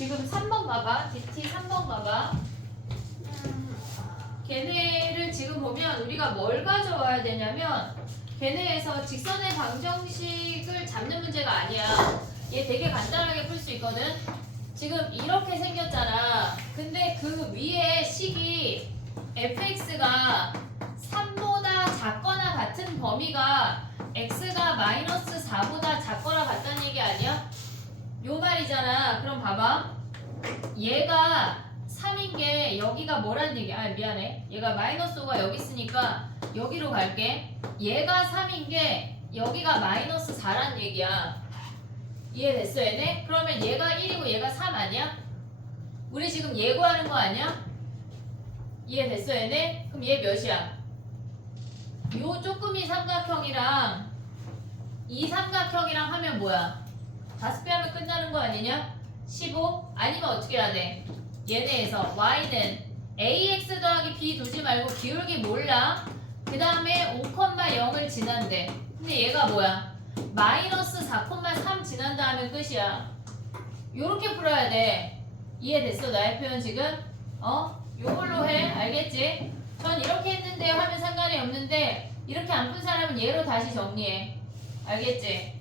지금 3번 봐봐. DT 3번 봐봐. 걔네를 지금 보면 우리가 뭘 가져와야 되냐면 걔네에서 직선의 방정식을 잡는 문제가 아니야. 얘 되게 간단하게 풀 수 있거든. 지금 이렇게 생겼잖아. 근데 그 위에 식이 fx가 3보다 작거나 같은 범위가 x가 마이너스 4보다 작거나 같다는 얘기 아니야? 요 말이잖아. 그럼 봐봐. 얘가 3인 게 여기가 뭐라는 얘기야? 아 미안해. 얘가 마이너스 5가 여기 있으니까 여기로 갈게. 얘가 3인 게 여기가 마이너스 4란 얘기야. 이해됐어 얘네? 그러면 얘가 1이고 얘가 3 아니야? 우리 지금 예고하는 거 아니야? 이해됐어 얘네? 그럼 얘 몇이야? 요 쪼끄미 삼각형이랑 이 삼각형이랑 하면 뭐야? 5배 하면 끝나는 거 아니냐? 15? 아니면 어떻게 해야 돼? 얘네에서 y는 ax 더하기 b 두지 말고 기울기 몰라. 그 다음에 5,0을 지난대. 근데 얘가 뭐야? 마이너스 4,3 지난다 하면 끝이야. 요렇게 풀어야 돼. 이해됐어? 나의 표현 지금? 요걸로 해. 알겠지? 전 이렇게 했는데 하면 상관이 없는데 이렇게 안 푼 사람은 얘로 다시 정리해. 알겠지?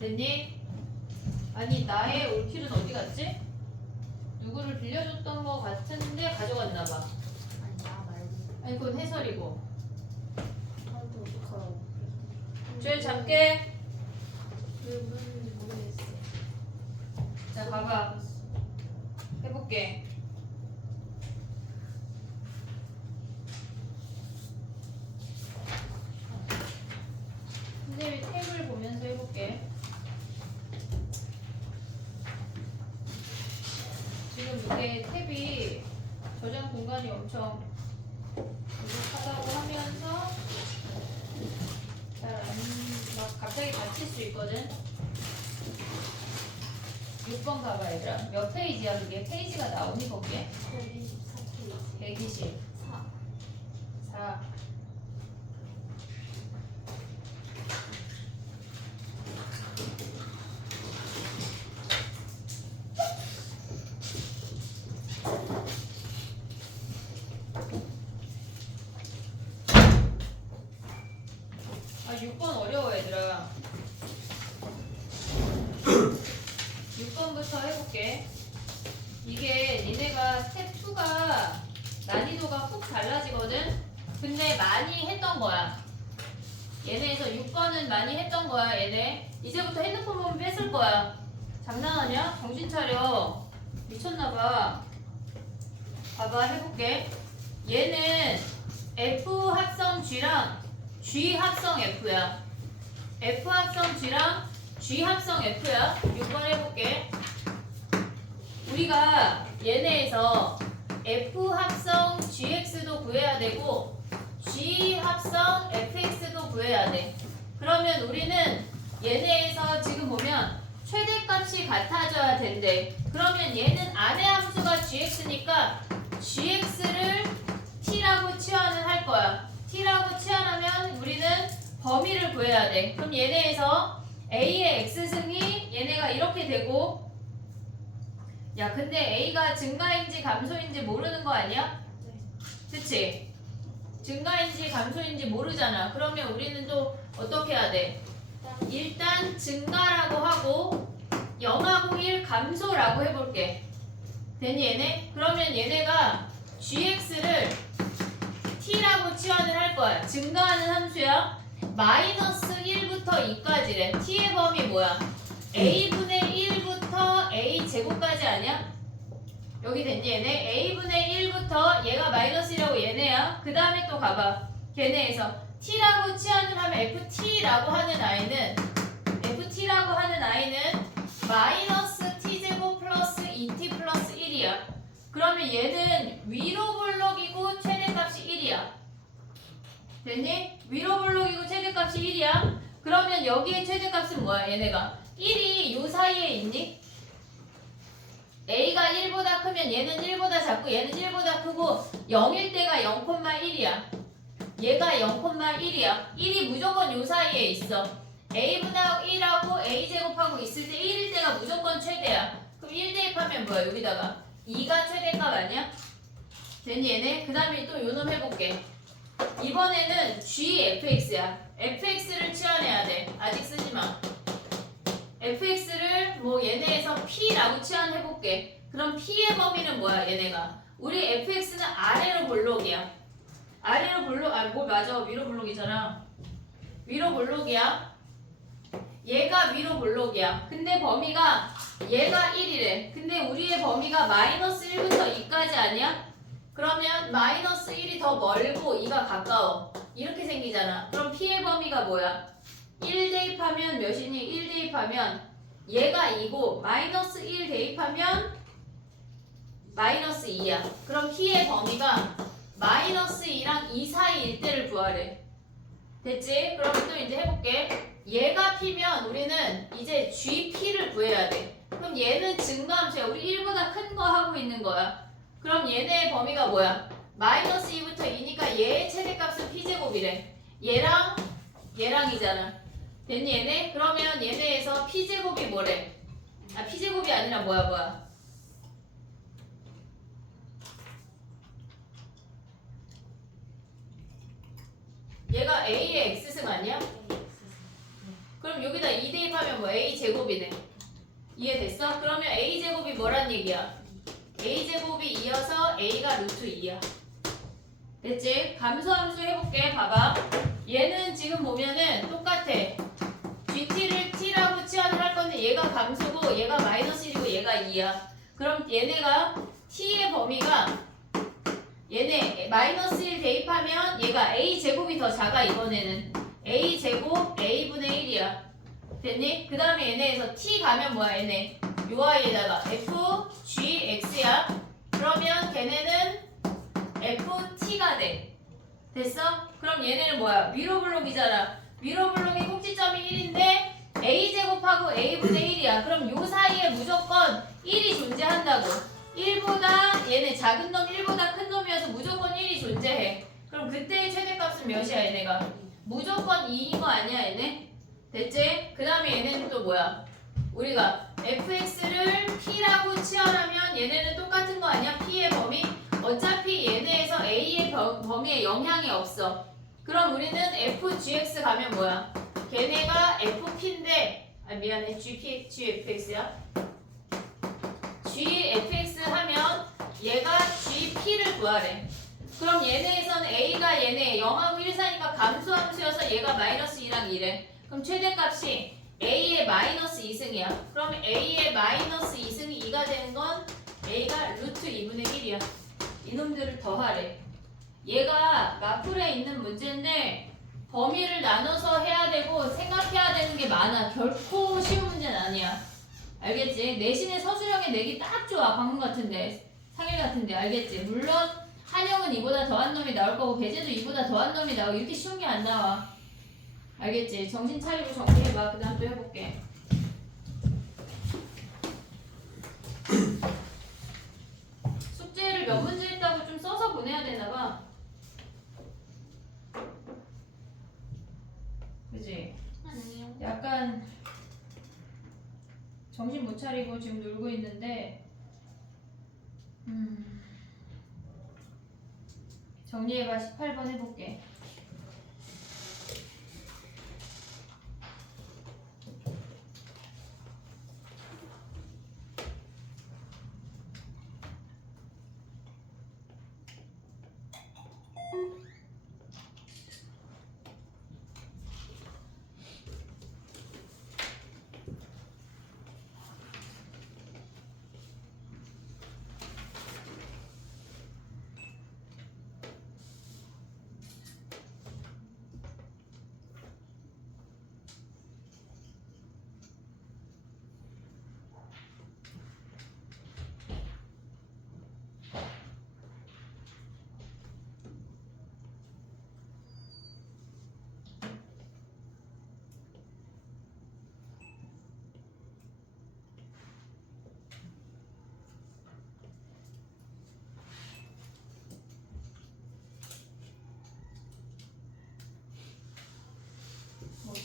됐니? 아니 나의 올킬은 어디 갔지? 누구를 빌려줬던 거 같은데 가져갔나봐. 아니 나 말고 아니 그건 해설이고. 한테 어떡하라고. 줄 잡게. 왜 그런지 모르겠어. 자 봐봐. 해볼게. 선생님이 탭을 보면서 해볼게. 지금 이게 탭이 저장 공간이 엄청 부족하다고 하면서 잘 막 갑자기 닫힐 수 있거든. 6번 가봐 얘들아. 몇 페이지야 그게? 페이지가 나오니 거기에? 124페이지. 124. 4. 아 6번 어려워 얘들아. 6번부터 해볼게. 이게 니네가 스텝 2가 난이도가 훅 달라지거든? 근데 많이 했던 거야. 얘네에서 6번은 많이 했던 거야 얘네. 이제부터 핸드폰 보면 뺏을 거야. 장난하냐? 정신 차려. 미쳤나봐. 봐봐 해볼게. 얘는 F 합성 G랑 G 합성 F야. F 합성 G랑 G 합성 F야. 6번 해볼게. 우리가 얘네에서 F 합성 GX도 구해야 되고 G 합성 FX도 구해야 돼. 그러면 우리는 얘네에서 지금 보면 최대값이 같아져야 된대. 그러면 얘는 안의 함수가 GX니까 GX를 T라고 치환을 할 거야. T라고 치환하면 우리는 범위를 구해야 돼. 그럼 얘네에서 A의 X승이 얘네가 이렇게 되고, 야 근데 A가 증가인지 감소인지 모르는 거 아니야? 네. 그치? 증가인지 감소인지 모르잖아. 그러면 우리는 또 어떻게 해야 돼? 일단 증가라고 하고 0하고 1 감소라고 해볼게. 되니 얘네? 그러면 얘네가 GX를 t라고 치환을 할 거야. 증가하는 함수야. 마이너스 1부터 2까지래. t의 범위 뭐야? a분의 1부터 a 제곱까지 아니야? 여기 됐니 얘네? a분의 1부터 얘가 마이너스 1하고 얘네야. 그 다음에 또 가봐. 걔네에서 t라고 치환을 하면 ft라고 하는 아이는 마이너스 t제곱 플러스 2t 플러스 1이야. 그러면 얘는 위로 블록이고 최대값이 1이야. 됐니? 위로 블록이고 최대값이 1이야. 그러면 여기에 최대값은 뭐야? 얘네가 1이 요 사이에 있니? a가 1보다 크면 얘는 1보다 작고 얘는 1보다 크고 0일 때가 0,1이야. 얘가 0,1이야. 1이 무조건 요 사이에 있어. a보다 1하고 a제곱하고 있을 때 1일 때가 무조건 최대야. 그럼 1 대입하면 뭐야? 여기다가 2가 최대값 아니야? 됐니 얘네? 그 다음에 또 요놈 해볼게. 이번에는 gfx야. fx를 치환해야 돼. 아직 쓰지마. fx를 뭐 얘네에서 p라고 치환해볼게. 그럼 p의 범위는 뭐야 얘네가? 우리 fx는 아래로 볼록이야. 아래로 볼록, 뭐 맞아. 위로 볼록이잖아. 위로 볼록이야. 얘가 위로 볼록이야. 근데 범위가 얘가 1이래. 근데 우리의 범위가 마이너스 1부터 2까지 아니야? 그러면 마이너스 1이 더 멀고 2가 가까워. 이렇게 생기잖아. 그럼 p의 범위가 뭐야? 1 대입하면 몇이니? 1 대입하면 얘가 2고 마이너스 1 대입하면 마이너스 2야. 그럼 p의 범위가 마이너스 2랑 2 사이일 때를 구하래. 됐지? 그럼 또 이제 해볼게. 얘가 p면 우리는 이제 gp를 구해야 돼. 그럼 얘는 증가함수야. 우리 1보다 큰 거 하고 있는 거야. 그럼 얘네의 범위가 뭐야? 마이너스 2부터 2니까 얘의 최대값은 p제곱이래. 얘랑이잖아. 됐니 얘네? 그러면 얘네에서 p제곱이 뭐래? 아 p제곱이 아니라 뭐야? 얘가 a의 x승 아니야? 그럼 여기다 2 대입하면 뭐 a제곱이네. 이해됐어? 그러면 a제곱이 뭐란 얘기야? a제곱이 2여서 a가 루트 2야. 됐지? 감소함수 해볼게. 봐봐. 얘는 지금 보면은 똑같아. gt를 t라고 치환을 할 건데 얘가 감소고 얘가 마이너스 1이고 얘가 2야. 그럼 얘네가 t의 범위가 얘네 마이너스 1 대입하면 얘가 a제곱이 더 작아. 이번에는 a제곱 a분의 1이야. 됐니? 그 다음에 얘네에서 t 가면 뭐야 얘네? 요 아이에다가 fgx야. 그러면 걔네는 ft가 돼. 됐어? 그럼 얘네는 뭐야? 위로 블록이잖아. 위로 블록의 꼭지점이 1인데 a제곱하고 a분의 1이야. 그럼 요 사이에 무조건 1이 존재한다고. 1보다 얘네 작은 놈 1보다 큰 놈이어서 무조건 1이 존재해. 그럼 그때의 최대값은 몇이야 얘네가? 무조건 2인 거 아니야 얘네? 됐지? 그 다음에 얘네는 또 뭐야? 우리가 fx를 p라고 치환하면 얘네는 똑같은 거 아니야? p의 범위? 어차피 얘네에서 a의 범위에 영향이 없어. 그럼 우리는 fgx 가면 뭐야? 걔네가 fp인데 미안해 gfx야. gfx 하면 얘가 gp를 구하래. 그럼 얘네에서는 a가 얘네 0하고 1 사이니까 감소함수여서 얘가 마이너스 2랑 2래. 그럼 최대값이 a의 마이너스 2승이야. 그럼 a의 마이너스 2승이 2가 되는 건 a가 루트 2분의 1이야. 이놈들을 더하래. 얘가 마플에 있는 문제인데 범위를 나눠서 해야 되고 생각해야 되는 게 많아. 결코 쉬운 문제는 아니야. 알겠지? 내신에 서술형에 내기 딱 좋아. 방금 같은데 상일 같은데 알겠지? 물론 한영은 이보다 더한 놈이 나올 거고 배제도 이보다 더한 놈이 나오고 이렇게 쉬운 게 안 나와. 알겠지? 정신 차리고 정리해봐. 그 다음 또 해볼게. 숙제를 몇 문제 했다고 좀 써서 보내야 되나봐. 그치? 아니요. 약간 정신 못 차리고 지금 놀고 있는데 정리해봐. 18번 해볼게.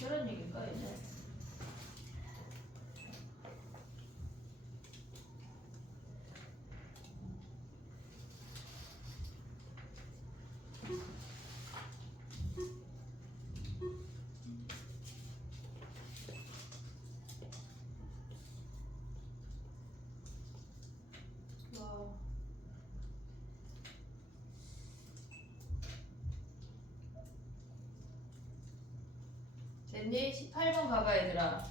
어쩌란 얘기일까 얘네? 와. 됐니? 18번 가봐 얘들아.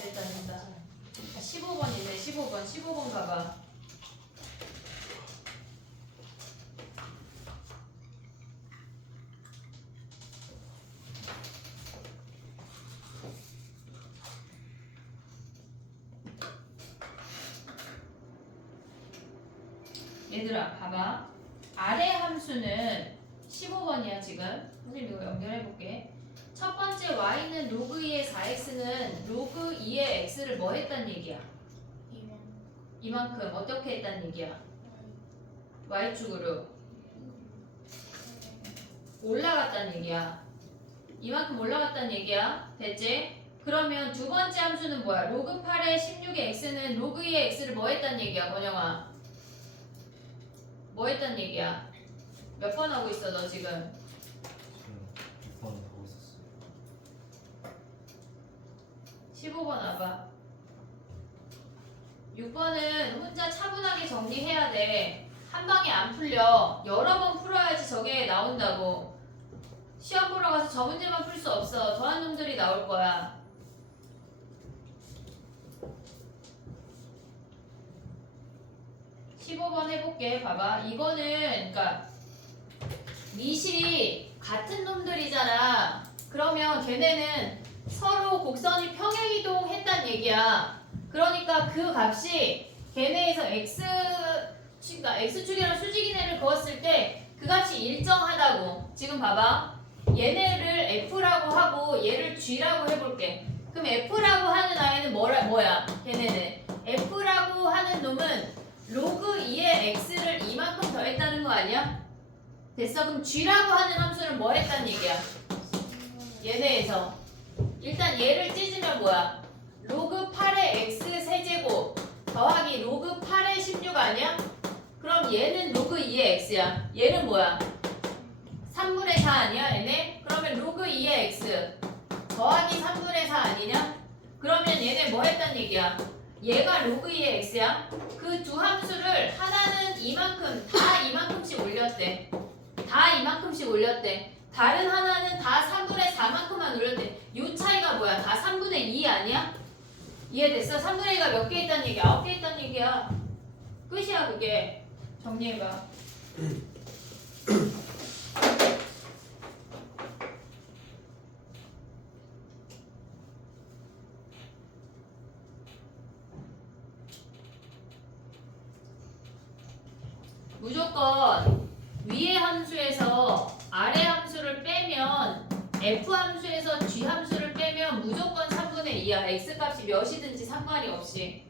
됐다. 15번이네. 15번 가봐. 얘들아 봐봐. 아래 함수는 15번이야 지금. 선생님 이거 연결해볼게. 첫 번째 y는 로그 2의 4x는 로그 2의 x를 뭐 했단 얘기야? 이만큼 어떻게 했단 얘기야? y축으로 올라갔단 얘기야. 이만큼 올라갔단 얘기야. 됐지? 그러면 두 번째 함수는 뭐야? 로그 8의 16의 x는 로그 2의 x를 뭐 했단 얘기야, 권영아? 뭐 했단 얘기야? 몇 번 하고 있어, 너 지금? 지금 6번 하고 있었어요. 15번 와봐. 6번은 혼자 차분하게 정리해야 돼. 한 방에 안 풀려. 여러 번 풀어야지 저게 나온다고. 시험 보러 가서 저 문제만 풀 수 없어. 더한 놈들이 나올 거야. 15번 해볼게. 봐봐. 이거는 그러니까 미실이 같은 놈들이잖아. 그러면 걔네는 서로 곡선이 평행이동했단 얘기야. 그러니까 그 값이 걔네에서 그러니까 x축이랑 수직이네를 그었을 때 그 값이 일정하다고. 지금 봐봐. 얘네를 f라고 하고 얘를 g라고 해볼게. 그럼 f라고 하는 아이는 뭐야? 걔네는 f라고 하는 놈은 로그 2의 x를 이만큼 더했다는 거 아니야? 됐어? 그럼 g라고 하는 함수는 뭐 했단 얘기야? 얘네에서 일단 얘를 찢으면 뭐야? 로그 8의 x 세제곱 더하기 로그 8의 16 아니야? 그럼 얘는 로그 2의 x야. 얘는 뭐야? 3분의 4 아니야 얘네? 그러면 로그 2의 x 더하기 3분의 4 아니냐? 그러면 얘네 뭐 했단 얘기야? 얘가 로그 2의 x야. 그 두 함수를 하나는 이만큼 다 이만큼씩 올렸대. 다 이만큼씩 올렸대. 다른 하나는 다 3분의 4만큼만 올렸대. 요 차이가 뭐야? 다 3분의 2 아니야? 이해됐어? 3분의 2가 몇 개 있단 얘기야? 9개 있단 얘기야. 끝이야 그게. 정리해봐. 무조건 위의 함수에서 아래 함수를 빼면 f 함수에서 g 함수를 빼면 무조건 3분의 2야. x 값이 몇이든지 상관이 없이.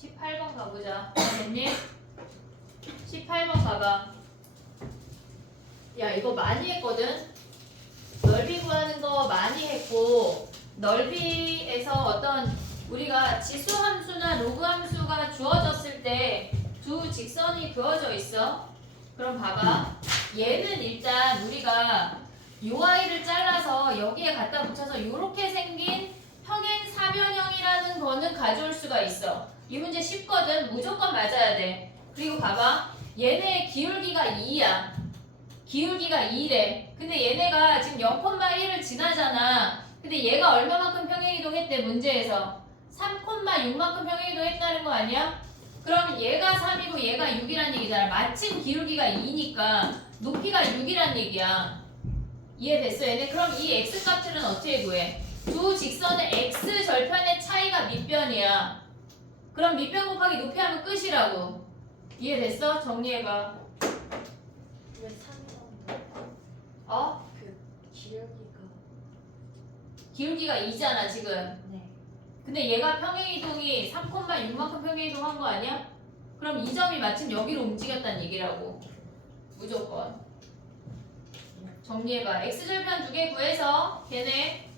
18번 가보자. 됐니? 18번 가봐. 야 이거 많이 했거든? 넓이 구하는 거 많이 했고 넓이에서 어떤 우리가 지수 함수나 로그 함수가 주어졌을 때 두 직선이 그어져 있어. 그럼 봐봐. 얘는 일단 우리가 요 아이를 잘라서 여기에 갖다 붙여서 요렇게 생긴 평행 사변형이라는 거는 가져올 수가 있어. 이 문제 쉽거든. 무조건 맞아야 돼. 그리고 봐봐. 얘네 기울기가 2야. 기울기가 2래. 근데 얘네가 지금 0,1을 지나잖아. 근데 얘가 얼마만큼 평행이동했대 문제에서? 3,6만큼 평행이동했다는 거 아니야? 그럼 얘가 3이고 얘가 6이란 얘기잖아. 마침 기울기가 2니까 높이가 6이란 얘기야. 이해됐어 얘네? 그럼 이 x값들은 어떻게 구해? 두 직선의 x 절편의 차이가 밑변이야. 그럼 밑변 곱하기 높이 하면 끝이라고. 이해됐어? 정리해봐. 왜 3이라고? 어? 그 기울기가 기울기가 2잖아 지금. 네. 근데 얘가 평행이동이 3,6만큼 평행이동한 거 아니야? 그럼 이 점이 마침 여기로 움직였다는 얘기라고. 무조건. 정리해봐. x절편 두 개 구해서 걔네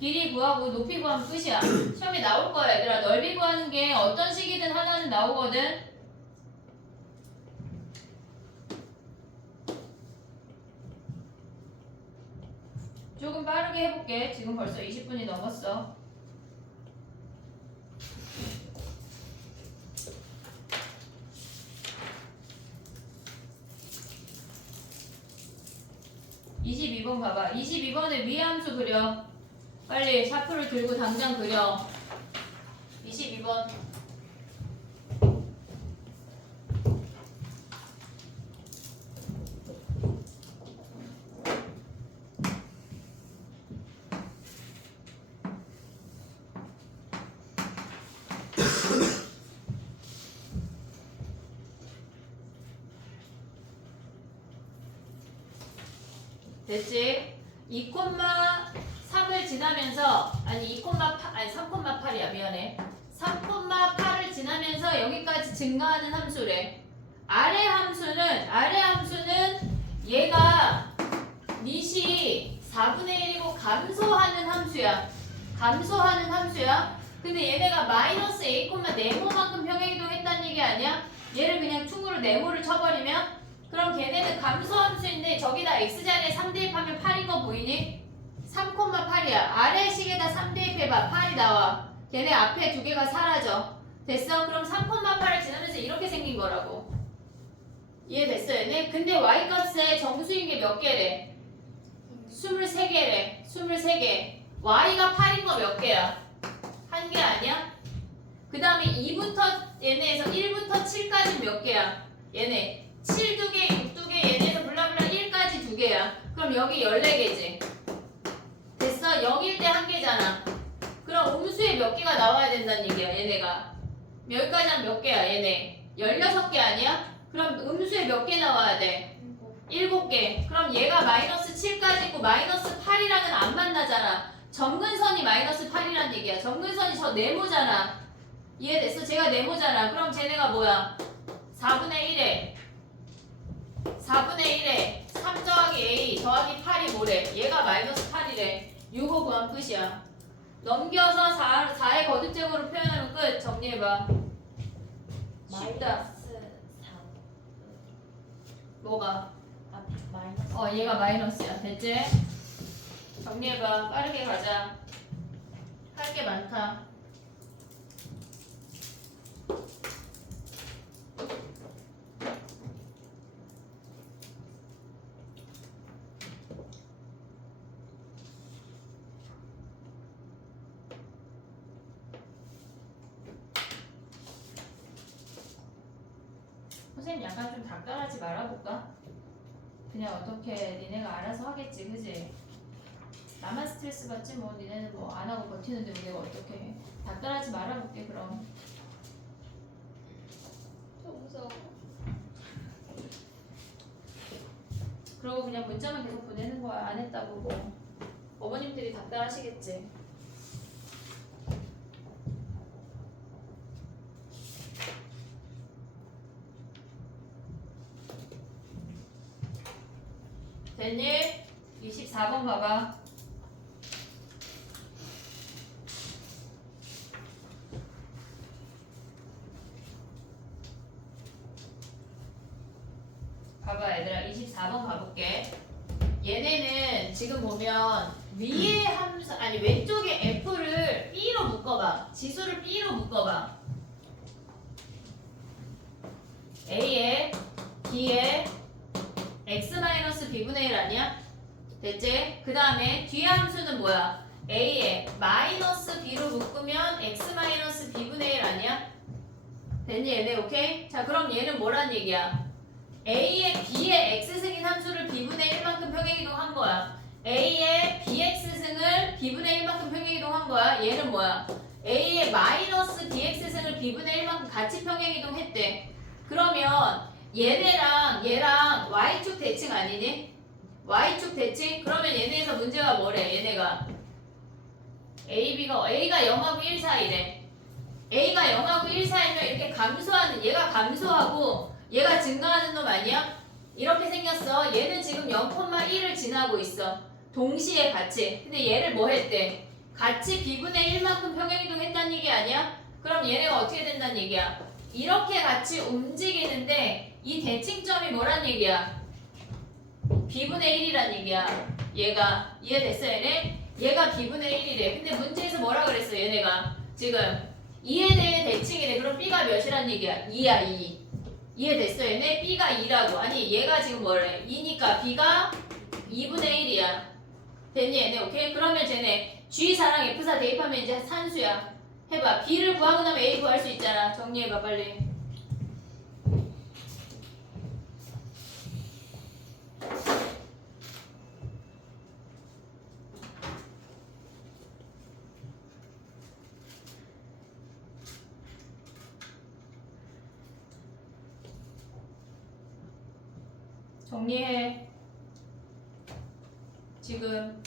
길이 구하고 높이 구하면 끝이야. 시험에 나올 거야 얘들아. 넓이 구하는 게 어떤 식이든 하나는 나오거든. 조금 빠르게 해볼게. 지금 벌써 20분이 넘었어. (22번) 봐봐. 22번에 위의 함수 그려. 빨리 샤프를 들고 당장 그려. 22번. 됐지? 2,3을 지나면서 아니 3,8이야 미안해. 3,8을 지나면서 여기까지 증가하는 함수래. 아래 함수는 얘가 밑이 4분의 1이고 감소하는 함수야. 감소하는 함수야. 근데 얘네가 마이너스 a, 네모만큼 평행이동 했다는 얘기 아니야? 얘를 그냥 충으로 네모를 쳐버리면 그럼 걔네는 감소함수인데 저기다 x자리에 3 대입하면 8인 거 보이니? 3,8이야. 아래 식에다 3 대입해봐. 8이 나와. 걔네 앞에 두 개가 사라져. 됐어? 그럼 3,8을 지나면서 이렇게 생긴 거라고. 이해됐어 얘네? 근데 y값에 정수인 게 몇 개래? 23개래. 23개. y가 8인 거 몇 개야? 한 개 아니야? 그 다음에 2부터 얘네에서 1부터 7까지 몇 개야? 얘네 7 2개, 6 2개, 얘네에서 블라블라 1까지 2개야. 그럼 여기 14개지. 됐어? 0일 때 1개잖아. 그럼 음수에 몇 개가 나와야 된다는 얘기야, 얘네가. 여기까지 하면 몇 개야, 얘네? 16개 아니야? 그럼 음수에 몇 개 나와야 돼? 7개. 그럼 얘가 마이너스 7까지 있고 마이너스 8이랑은 안 만나잖아. 점근선이 마이너스 8이란 얘기야. 점근선이 저 네모잖아. 이해됐어? 제가 네모잖아. 그럼 쟤네가 뭐야? 4분의 1에 3 더하기 a 더하기 8이 뭐래? 얘가 마이너스 8이래. 요거 구하면 끝이야. 넘겨서 4의 거듭제곱으로 표현하면 끝. 정리해봐. 쉽다. 마이너스 4. 뭐가? 앞에 마이너스. 얘가 마이너스야. 됐지? 정리해봐. 빠르게 가자. 할 게 많다. 선생님 약간 좀 닥달하지 말아볼까? 그냥 어떻게 니네가 알아서 하겠지, 그지? 나만 스트레스 받지 뭐 니네는 뭐 안 하고 버티는데 우리가 어떻게 해? 닥달하지 말아볼게 그럼. 무서워. 그러고 그냥 문자만 계속 보내는 거야. 안 했다고 뭐. 어머님들이 닥달하시겠지. 됐니? 24번 봐봐. 봐봐 얘들아 24번 가볼게. 얘네는 지금 보면 위에 함수 아니 왼쪽에 F를 B로 묶어봐. 지수를 B로 묶어봐. A에 B에 x-b분의 1 아니야? 됐지? 그 다음에 뒤에 함수는 뭐야? A에 마이너스 B로 묶으면 x-b분의 1 아니야? 됐니 얘네 오케이? 자 그럼 얘는 뭐란 얘기야? A에 B의 x승인 함수를 B분의 1만큼 평행이동한 거야. A에 bx승을 B분의 1만큼 평행이동한 거야. 얘는 뭐야? A에 마이너스 bx승을 B분의 1만큼 같이 평행이동했대. 그러면 얘네랑 얘랑 y축 대칭 아니니? y축 대칭? 그러면 얘네에서 문제가 뭐래? 얘네가 A가 0하고 1 사이래. A가 0하고 1 사이면 이렇게 감소하는 얘가 감소하고 얘가 증가하는 놈 아니야? 이렇게 생겼어. 얘는 지금 0,1을 지나고 있어. 동시에 같이. 근데 얘를 뭐 했대? 같이 B분의 1만큼 평행이동 했다는 얘기 아니야? 그럼 얘네가 어떻게 된다는 얘기야? 이렇게 같이 움직이는데 이 대칭점이 뭐란 얘기야? B분의 1이란 얘기야. 얘가 이해됐어 얘네? 얘가 B분의 1이래. 근데 문제에서 뭐라 그랬어 얘네가? 지금 2에 대해 대칭이래. 그럼 B가 몇이란 얘기야? 2야 2. 이해됐어 얘네? B가 2라고. 아니 얘가 지금 뭐래? 2니까 B가 2분의 1이야. 됐니 얘네? 오케이? 그러면 쟤네 G4랑 F4 대입하면 이제 산수야. 해봐. B를 구하고 나면 A 구할 수 있잖아. 정리해봐 빨리. 정리해. 지금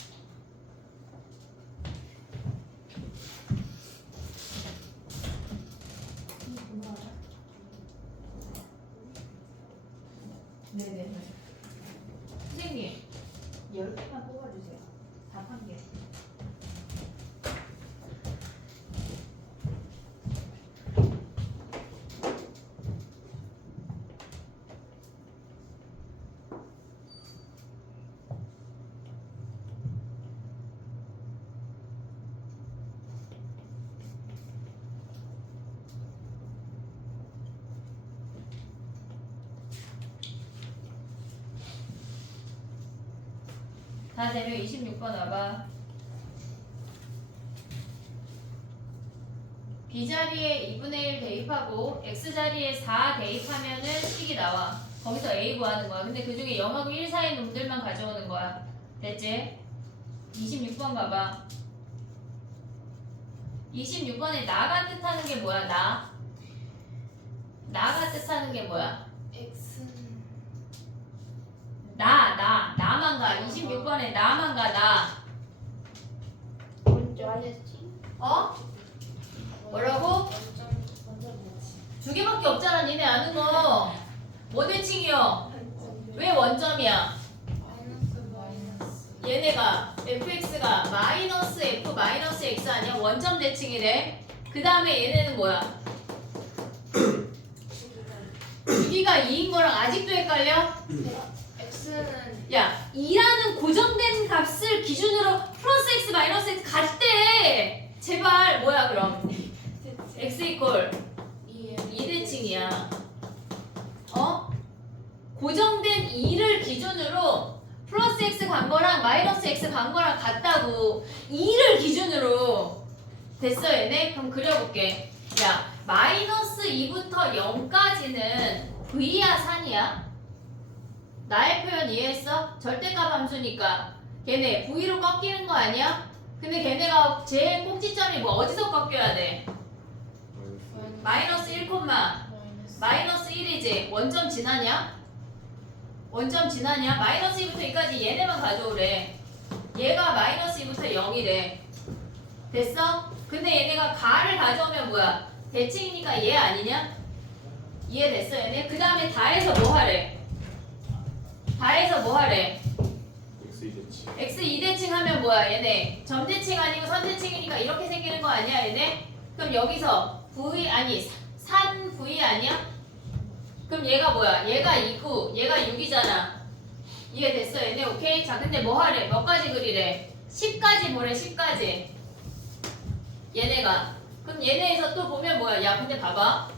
네네. 선생님 10개만 뽑아주세요. 답 한 개. 다 되면 26번 와봐. B자리에 2분의 1 대입하고 X자리에 4 대입하면은 식이 나와. 거기서 A 구하는 거야. 근데 그 중에 0하고 1 사이 놈들만 가져오는 거야. 됐지? 26번 가봐. 26번에 나가 뜻하는 게 뭐야? 나가 뜻하는 게 뭐야? X는 나만 가. 26번에 나만 가, 나. 원점이지. 어? 뭐라고? 원점이지. 두 개밖에 없잖아, 니네 아는 거. 뭐 대칭이요? 왜 원점이야? 마이너스. 얘네가 fx가 마이너스 f 마이너스 x 아니야? 원점 대칭이래. 그 다음에 얘네는 뭐야? 주기가 2인 거랑 아직도 헷갈려? X는 야, 2라는 고정된 값을 기준으로 플러스 x 마이너스 x 같대. 제발 뭐야 그럼? x 이퀄 2대칭이야. 어? 고정된 2를 기준으로 플러스 x 간 거랑 마이너스 x 간 거랑 같다고. 2를 기준으로. 됐어 얘네? 그럼 그려볼게. 야, 마이너스 2부터 0까지는 v야 산이야? 나의 표현 이해했어? 절대값 함수니까 걔네 v로 꺾이는 거 아니야? 근데 걔네가 제일 꼭지점이 뭐 어디서 꺾여야 돼? 마이너스 1, 마이너스 1이지. 원점 지나냐? 원점 지나냐? 마이너스 2부터 2까지 얘네만 가져오래. 얘가 마이너스 2부터 0이래. 됐어? 근데 얘네가 가를 가져오면 뭐야? 대칭이니까 얘 아니냐? 이해됐어 얘네? 그 다음에 다해서 뭐 하래? 다해서 뭐 하래? x 2대칭 하면 뭐야 얘네? 점대칭 아니고 선대칭이니까 이렇게 생기는 거 아니야 얘네? 그럼 여기서 v 아니 산 v 아니야? 그럼 얘가 뭐야? 얘가 2고 얘가 6이잖아. 이해됐어 얘네? 오케이? 자 근데 뭐 하래? 몇 가지 그리래? 10가지 보래 10가지 얘네가. 그럼 얘네에서 또 보면 뭐야? 야 근데 봐봐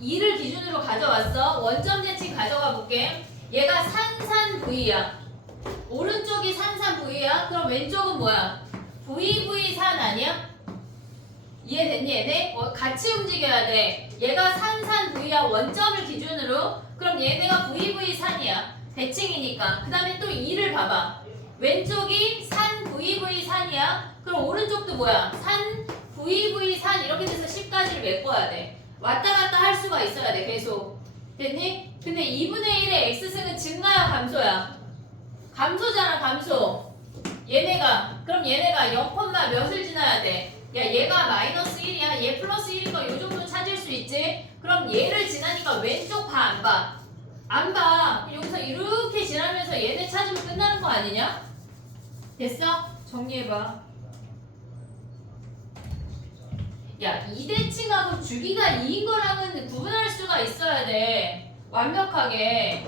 2를 기준으로 가져왔어. 원점 대칭 가져가 볼게. 얘가 산산 V야. 오른쪽이 산산 V야. 그럼 왼쪽은 뭐야? VV 산 아니야? 이해됐니 얘네? 같이 움직여야 돼. 얘가 산산 V야 원점을 기준으로. 그럼 얘네가 VV 산이야. 대칭이니까. 그 다음에 또 2를 봐봐. 왼쪽이 산 VV 산이야. 그럼 오른쪽도 뭐야? 산 VV 산 이렇게 돼서 10가지를 메꿔야 돼. 왔다 갔다 할 수가 있어야 돼. 계속. 됐니? 근데 2분의 1의 x승은 증가야 감소야? 감소잖아 감소. 얘네가 그럼 얘네가 0, 몇을 지나야 돼? 야 얘가 마이너스 1이야. 얘 플러스 1인 거 요 정도 찾을 수 있지? 그럼 얘를 지나니까 왼쪽 봐 안 봐? 안 봐. 여기서 이렇게 지나면서 얘네 찾으면 끝나는 거 아니냐? 됐어? 정리해봐. 야, 2대칭하고 주기가 2인 거랑은 구분할 수가 있어야 돼. 완벽하게.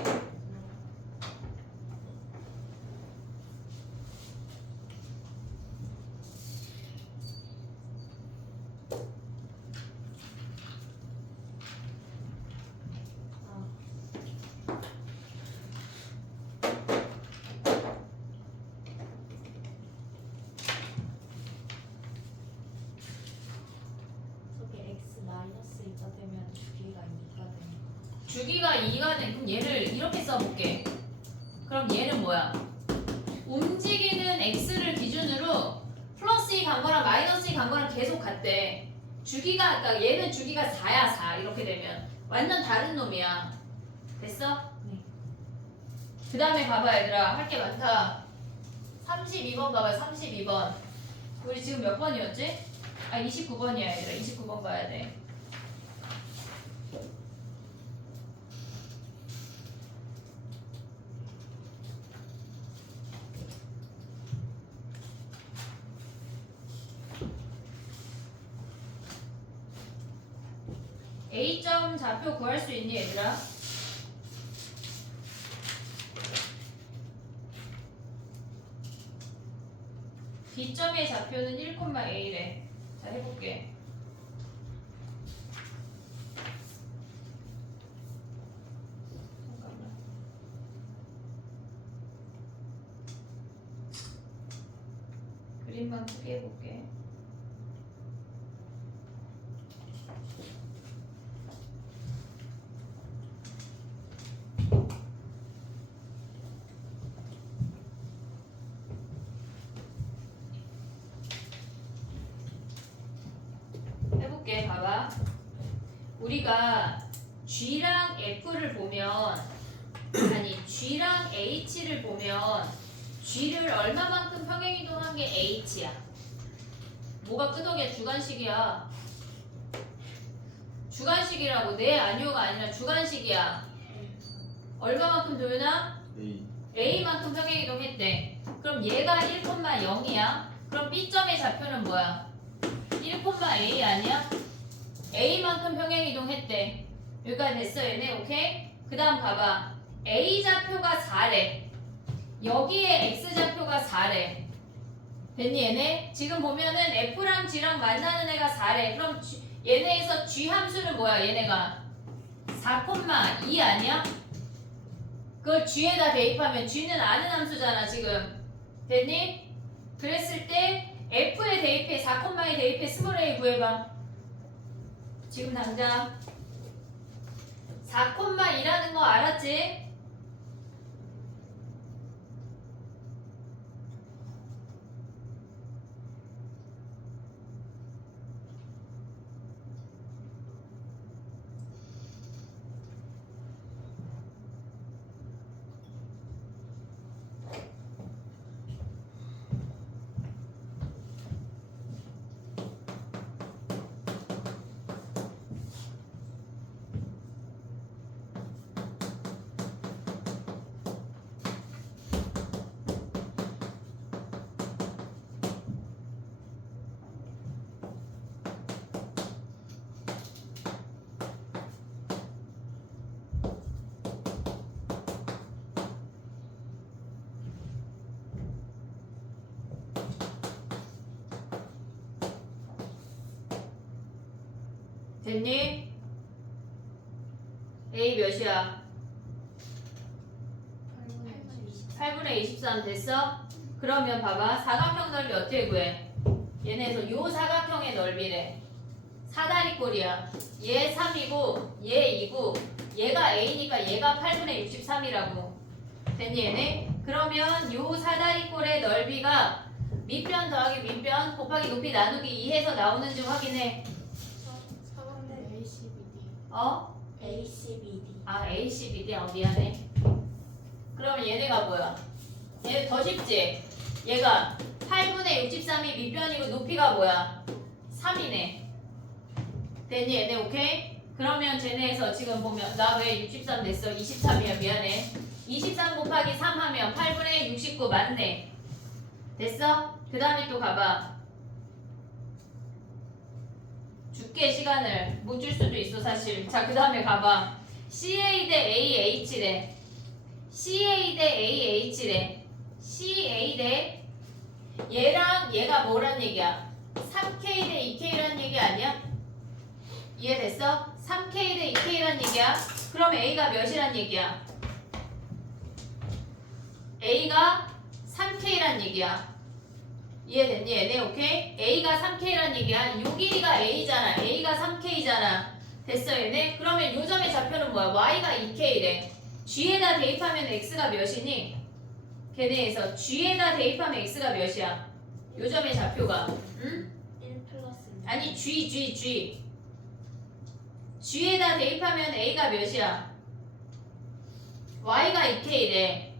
저게 x 마이너스 2가 되면 주기가 2가 되는 거. 주기가 2가 된 그럼 얘를 이렇게 써볼게. 그럼 얘는 뭐야? 움직이는 x를 기준으로 플러스 2 간 거랑 마이너스 2 간 거랑 계속 같대. 주기가 그러니까 얘는 주기가 4야 4 이렇게 되면 완전 다른 놈이야. 됐어? 네. 그 다음에 봐봐 얘들아 할 게 많다. 32번 봐봐 32번. 우리 지금 몇 번이었지? 아 29번이야 얘들아. 29번 봐야 돼. A점 좌표 구할 수 있니 얘들아? B점의 좌표는 1,A래. 자 해볼게. 잠깐만. 그림만 크게 해볼게. 해볼게. 봐봐. 우리가 G랑 F를 보면 아니 G랑 H를 보면 G를 얼마만큼 평행이동한 게 H야. 뭐가 끄덕이야? 주관식이야. 주관식이라고. 네 아니오가 아니라 주관식이야. 얼마만큼 도윤아? A. A만큼 평행이동했대. 그럼 얘가 1,0이야. 그럼 B점의 좌표는 뭐야? 1,A 아니야? A만큼 평행이동했대. 여기까지 됐어 얘네. 오케이? 그 다음 봐봐. A 좌표가 4래. 여기에 X 좌표가 4래. 됐니 얘네? 지금 보면은 F랑 G랑 만나는 애가 4래. 그럼 얘네에서 G 함수는 뭐야 얘네가? 4,2 아니야? 그걸 G에다 대입하면 G는 아는 함수잖아 지금. 됐니? 그랬을 때 F에 대입해 4,에 대입해 스몰 a 구해봐. 지금 당장 4,2라는 거 알았지? 됐니? A 몇이야? 8분의 23 됐어? 그러면 봐봐. 사각형 넓이 어떻게 구해? 얘네에서 요 사각형의 넓이래. 사다리꼴이야. 얘 3이고 얘 2고 얘가 A니까 얘가 8분의 63이라고. 됐니 얘네? 그러면 요 사다리꼴의 넓이가 밑변 더하기 윗변 곱하기 높이 나누기 2해서 나오는지 확인해. 어? ACBD. 아 ACBD 미안해. 그러면 얘네가 뭐야? 얘네 더 쉽지? 얘가 8분의 63이 밑변이고 높이가 뭐야? 3이네. 됐니 얘네 오케이? 그러면 쟤네에서 지금 보면 나 왜 63 됐어? 23이야 미안해. 23 곱하기 3 하면 8분의 69 맞네. 됐어? 그 다음에 또 가봐. 줄게 시간을 못 줄 수도 있어 사실. 자 그 다음에 가봐. CA 대 AH래. CA 대 AH래. CA 대 얘랑 얘가 뭐란 얘기야? 3K 대 2K란 얘기 아니야? 이해됐어? 3K 대 2K란 얘기야? 그럼 A가 몇이란 얘기야? A가 3K란 얘기야. 이해됐니 얘네 오케이? A가 3K란 얘기야. 요 길이가 A잖아. A가 3K잖아. 됐어 얘네? 그러면 요 점의 좌표는 뭐야? Y가 2K래. G에다 대입하면 X가 몇이니? 걔네에서 G에다 대입하면 X가 몇이야? 요 점의 좌표가 응? 1 플러스 아니 G G에다 대입하면 A가 몇이야? Y가 2K래.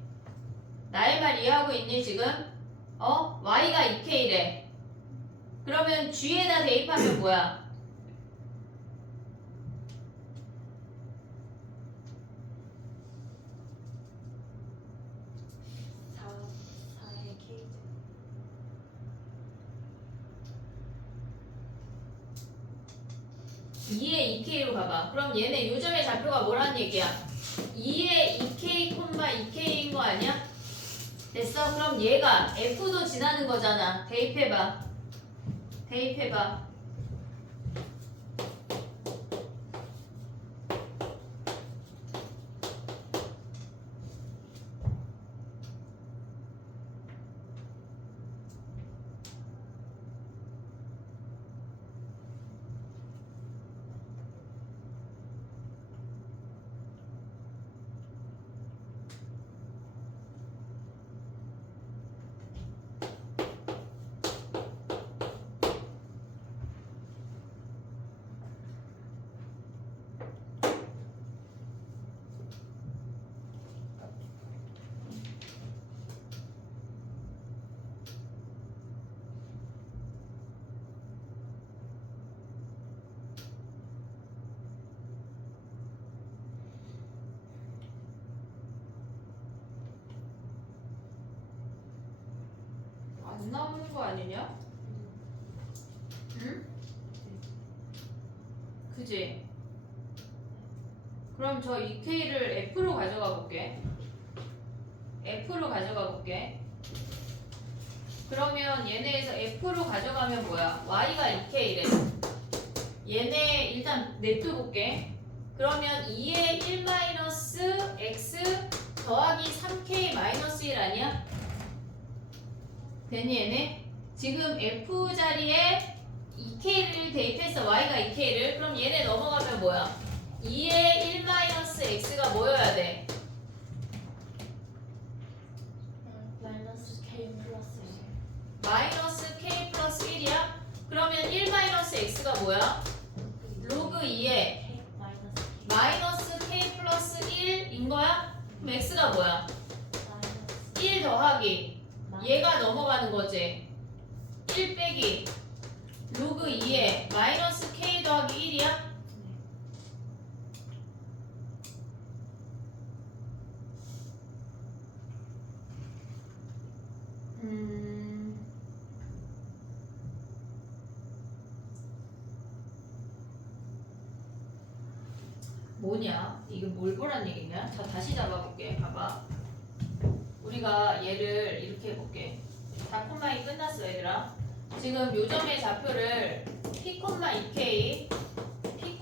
나의 말 이해하고 있니 지금? Y가 2K래. 그러면 G에다 대입하면 뭐야? 4의 K. 2의 2K로 가봐. 그럼 얘네 요점의 좌표가 뭐란 얘기야? 2의 2K, 2K인 거 아니야? 됐어? 그럼 얘가 F도 지나는 거잖아. 대입해봐. 대입해봐. 안 나오는 거 아니냐? 응? 그지? 그럼 저 2K를 F로 가져가 볼게. F로 가져가 볼게. 그러면 얘네에서 F로 가져가면 뭐야? Y가 2K래. 얘네 일단 냅둬볼게. 그러면 2의 1-x 더하기 3K-1 아니야? 됐니 얘네? 지금 F 자리에 2K를 대입했어. Y가 2K를. 그럼 얘네 넘어가면 뭐야? 2의 1-x가 뭐여야 돼? 마이너스 K 플러스 1. 마이너스 K 플러스 1이야? 그러면 1-x가 뭐야? 로그 2에 K 마이너스 K. 마이너스 K 플러스 1인 거야? 그럼 x가 뭐야? 마이너스 1 더하기 얘가 넘어가는 거지. 1 빼기 로그 2에 마이너스 K 더하기 1이야? 뭐냐? 이게 뭘 보란 얘기냐? 자, 다시 잡아볼게. 봐봐. 우리가 얘를 이렇게 해볼게. 다 콤마이 끝났어, 얘들아. 지금 요점의 좌표를 P, 2K, P,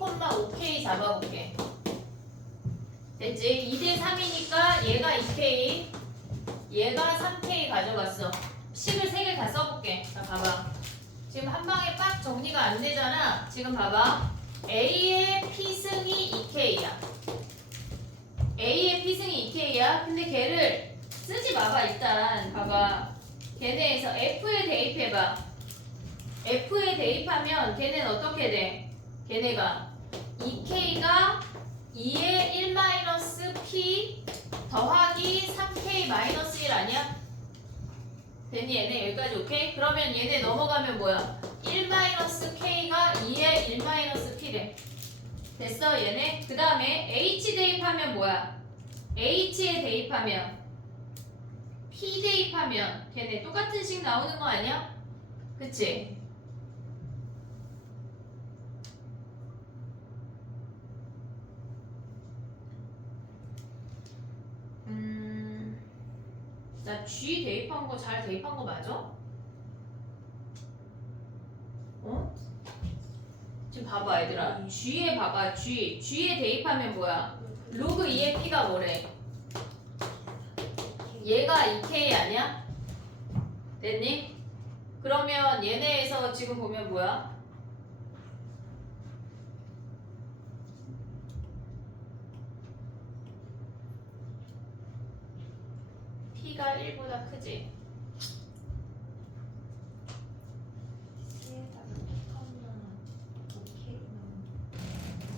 잡아볼게. 됐지? 2대 3이니까 얘가 2K, 얘가 3K 가져갔어. 식을 3개 다 써볼게. 자, 봐봐. 지금 한 방에 빡 정리가 안 되잖아. 지금 봐봐. A의 P승이 2K야. A의 P승이 2K야. 근데 걔를 쓰지 마봐. 일단 봐봐. 걔네에서 F에 대입해봐. F에 대입하면 걔네는 어떻게 돼? 걔네가 2K가 2의 1-P 더하기 3K-1 아니야? 됐니 얘네? 여기까지 오케이? 그러면 얘네 넘어가면 뭐야? 1-K가 2의 1-P래. 됐어 얘네? 그 다음에 H 대입하면 뭐야? H에 대입하면 P 대입하면 걔네 똑같은 식 나오는 거 아니야? 그치? 나 G 대입한 거 잘 대입한 거 맞아? 어? 지금 봐봐 얘들아. G에 봐봐 G에 대입하면 뭐야? 로그 2의 P가 뭐래? 얘가 2K 아니야? 됐니? 그러면 얘네에서 지금 보면 뭐야? P가 1보다 크지?